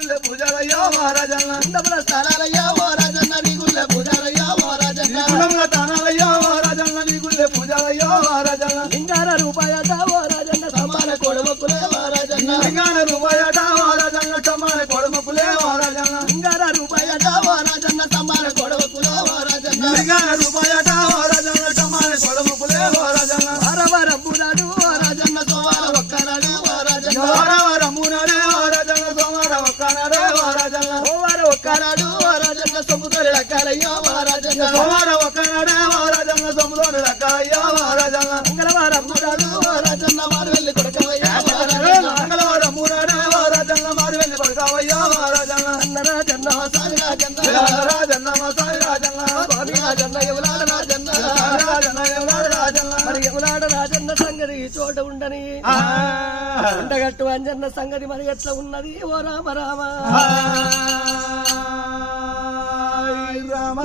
పూజాలయ్యో మహారాజన్న గుండముల స్థానాలయ్యో ఓ రాజన్న నీ గుళ్ళ పూజాలయ్యో ఓ రాజన్న గుండముల తానాలయ్యో మహారాజన్న నీ గుళ్ళే పూజాలయ్యో మహారాజన్న లింగార రూపాయట ఓ రాజన్న సమాన కొడవకులే ఓ రాజన్న లింగాన రూపాయట మహారాజన్న సమాన కొడమకులే మహారాజన్న లింగార రూపాయట ఓ రాజన్న సమాన కొడవకులే ఓ రాజన్న లింగాన రూపాయట మహారాజన్న సమాన కొడమకులే మహారాజన్న వారవరబ్బునాడు ఓ రాజన్న సోమార ఒక్కనాడు ఓ రాజన్న వారవరమునాడే మహారాజన్న సోమార ఒక్కనాడే మహారాజన్న సోమార ఒక్కనాడు ఓ రాజన్న సొమ్ముతోని లెక్కలయ్యో ఓ రాజన్న సోమార ఒక్కనాడే మహారాజన్న సొమ్ముతోని లెక్కలయ్యో మహారాజన్న మంగళవారబ్బునాడు ఓ రాజన్న మారు వెళ్ళి కొడకవయ్యా ఓ రాజన్న మంగళవారమునాడే మహారాజన్న మారు వెళ్ళి కొడకవయ్యో మహారాజన్న రాజన్న సాయి రాజన్న రాజన్న మా సాయి రాజన్న స్వామి రాజన్న ఎవలాడ రాజన్న రాజన్న ఎవరాడు రాజన్న మరి ఎవలాడ రాజన్న సంగతి ఈ చోట ఉండని ఉండగట్టు అంజన్న సంగతి మరి ఎట్లా ఉన్నది ఓ రామ రామ